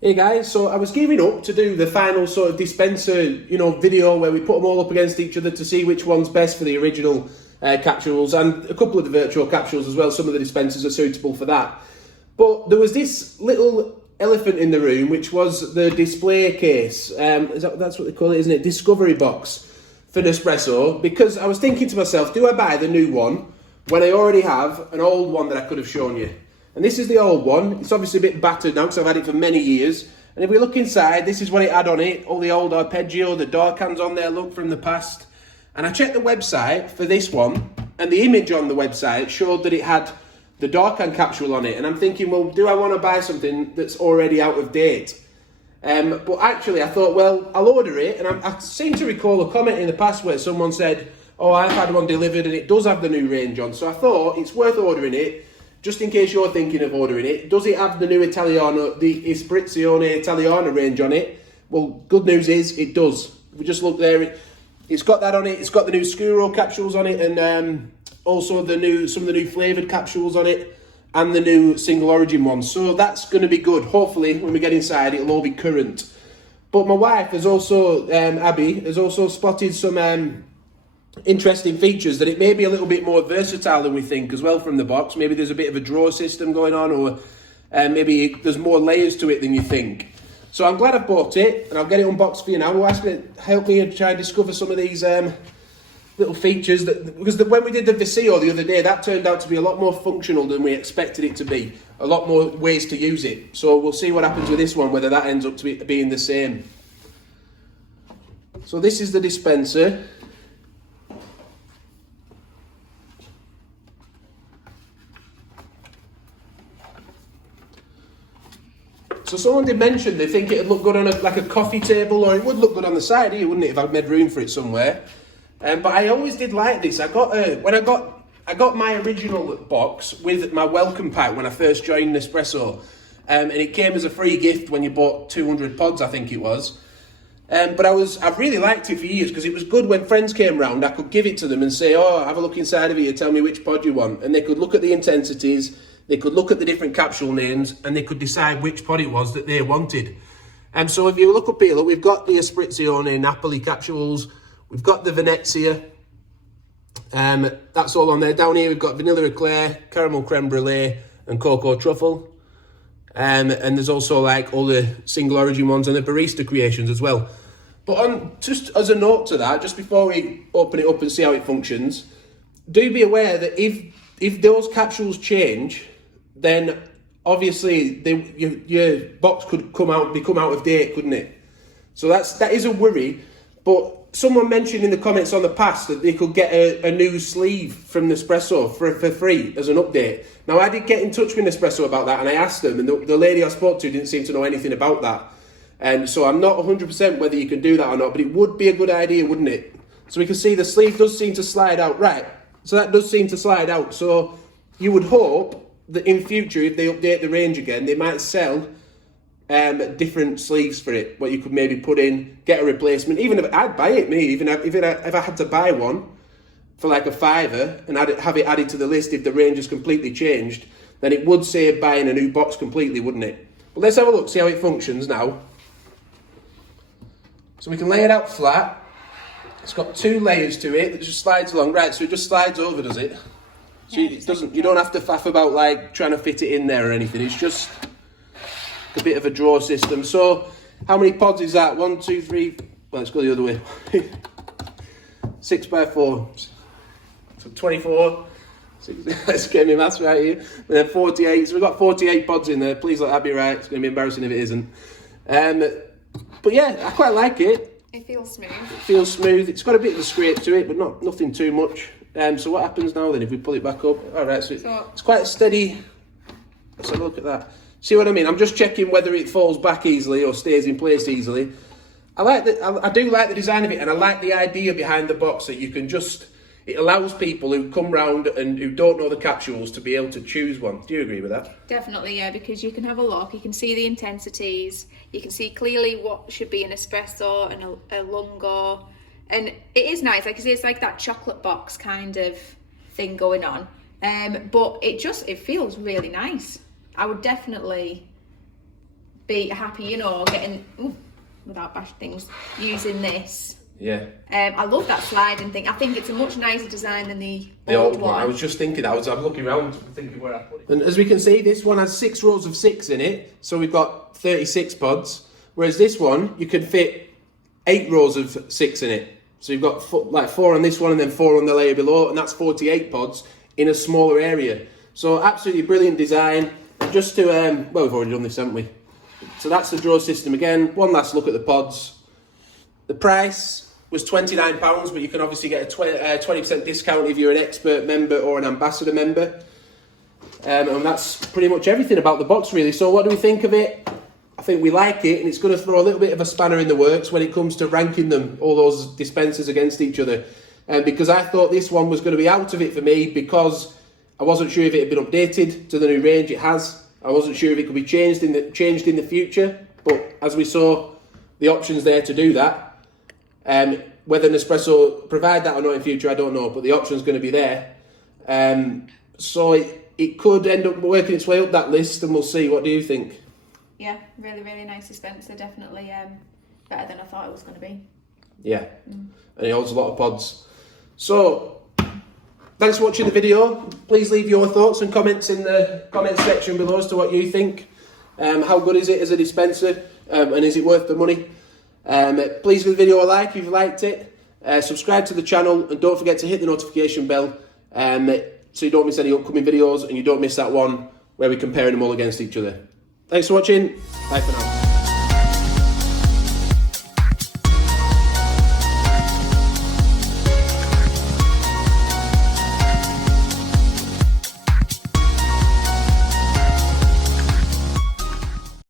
Hey guys, so I was gearing up to do the final sort of dispenser, video where we put them all up against each other to see which one's best for the original capsules and a couple of the Vertuo capsules as well. Some of the dispensers are suitable for that. But there was this little elephant in the room, which was the display case. That's what they call it, isn't it? Discovery box for Nespresso. Because I was thinking to myself, do I buy the new one when I already have an old one that I could have shown you? And this is the old one. It's obviously a bit battered now because I've had it for many years. And if we look inside, this is what it had on it. All the old arpeggio, the door cans on there, look, from the past. And I checked the website for this one, and the image on the website showed that it had the door can capsule on it. And I'm thinking, well, do I want to buy something that's already out of date? But actually, I thought, well, I'll order it. And I seem to recall a comment in the past where someone said, oh, I've had one delivered and it does have the new range on. So I thought it's worth ordering it. Just in case you're thinking of ordering it, does it have the new Italiano, the Espresso Italiano range on it? Well, good news is it does. We just look there, it's got that on it. It's got the new Scuro capsules on it, and also some of the new flavoured capsules on it, and the new single origin ones. So that's going to be good. Hopefully, when we get inside, it'll all be current. But my wife has also, Abby, has also spotted some interesting features that it may be a little bit more versatile than we think as well from the box. Maybe there's a bit of a drawer system going on, or maybe there's more layers to it than you think. So I'm glad I bought it, and I'll get it unboxed for you now. We'll ask it to help me try and discover some of these little features, because when we did the Vertuo the other day, that turned out to be a lot more functional than we expected it to be. A lot more ways to use it. So we'll see what happens with this one, whether that ends up to being the same. So this is the dispenser. So someone did mention they think it'd look good on like a coffee table, or it would look good on the side here, wouldn't it, if I'd made room for it somewhere. But I always did like this. I got my original box with my welcome pack when I first joined Nespresso, and it came as a free gift when you bought 200 pods, I think it was. But I've really liked it for years because it was good when friends came round. I could give it to them and say, oh, have a look inside of here, tell me which pod you want, and they could look at the intensities. They could look at the different capsule names and they could decide which pod it was that they wanted. And so if you look up here, look, we've got the Espresso Napoli capsules, we've got the Venezia, that's all on there. Down here we've got vanilla eclair, caramel creme brulee and cocoa truffle. And there's also like all the single origin ones and the barista creations as well. But just as a note to that, just before we open it up and see how it functions, do be aware that if those capsules change, then obviously your box could become out of date, couldn't it? So that is a worry. But someone mentioned in the comments on the past that they could get a new sleeve from Nespresso for free as an update. Now I did get in touch with Nespresso about that, and I asked them, and the lady I spoke to didn't seem to know anything about that. And so I'm not 100% whether you can do that or not, but it would be a good idea, wouldn't it? So we can see the sleeve does seem to slide out, right? So that does seem to slide out. So you would hope that in future, if they update the range again, they might sell different sleeves for it, what you could maybe put in, get a replacement. Even if I'd buy it, if I had to buy one for like a £5 and have it added to the list if the range has completely changed, then it would save buying a new box completely, wouldn't it? But let's have a look, see how it functions now. So we can lay it out flat. It's got 2 layers to it that just slides along. Right, so it just slides over, does it? So yeah, you don't have to faff about like trying to fit it in there or anything. It's just a bit of a drawer system. So how many pods is that? 1, 2, 3. Well, let's go the other way. 6 by 4. So 24. Let's get me maths right here. And then 48. So we've got 48 pods in there. Please let that be right. It's going to be embarrassing if it isn't. But yeah, I quite like it. It feels smooth. It feels smooth. It's got a bit of a scrape to it, but nothing too much. So what happens now then if we pull it back up? All right, so it's quite a steady. Let's have a look at that. See what I mean? I'm just checking whether it falls back easily or stays in place easily. I do like the design of it, and I like the idea behind the box that you can it allows people who come round and who don't know the capsules to be able to choose one. Do you agree with that? Definitely, yeah, because you can have a look, you can see the intensities, you can see clearly what should be an espresso and a lungo, and it is nice. Like I say, it's like that chocolate box kind of thing going on, but it feels really nice. I would definitely be happy, you know, getting, without bashing things, using this. Yeah. I love that sliding thing. I think it's a much nicer design than the old one. I was just thinking, I'm looking around thinking where I put it. And as we can see, this one has 6 rows of 6 in it, so we've got 36 pods. Whereas this one, you could fit 8 rows of 6 in it. So you've got like 4 on this one and then 4 on the layer below, and that's 48 pods in a smaller area. So absolutely brilliant design. Just to, well, we've already done this, haven't we? So that's the drawer system again. One last look at the pods. The price was £29, but you can obviously get a 20% discount if you're an expert member or an ambassador member. And that's pretty much everything about the box, really. So what do we think of it? I think we like it, and it's going to throw a little bit of a spanner in the works when it comes to ranking them, all those dispensers against each other. Because I thought this one was going to be out of it for me because I wasn't sure if it had been updated to the new range. It has. I wasn't sure if it could be changed in the future, but as we saw, the options there to do that. Whether Nespresso provide that or not in future, I don't know, but the option's going to be there. So it could end up working its way up that list, and we'll see. What do you think? Yeah, really, really nice dispenser. Definitely better than I thought it was going to be. Yeah, and it holds a lot of pods. So, thanks for watching the video. Please leave your thoughts and comments in the comment section below as to what you think. How good is it as a dispenser, and is it worth the money? Please give the video a like if you liked it. Subscribe to the channel, and don't forget to hit the notification bell so you don't miss any upcoming videos and you don't miss that one where we're comparing them all against each other. Thanks for watching. Bye for now.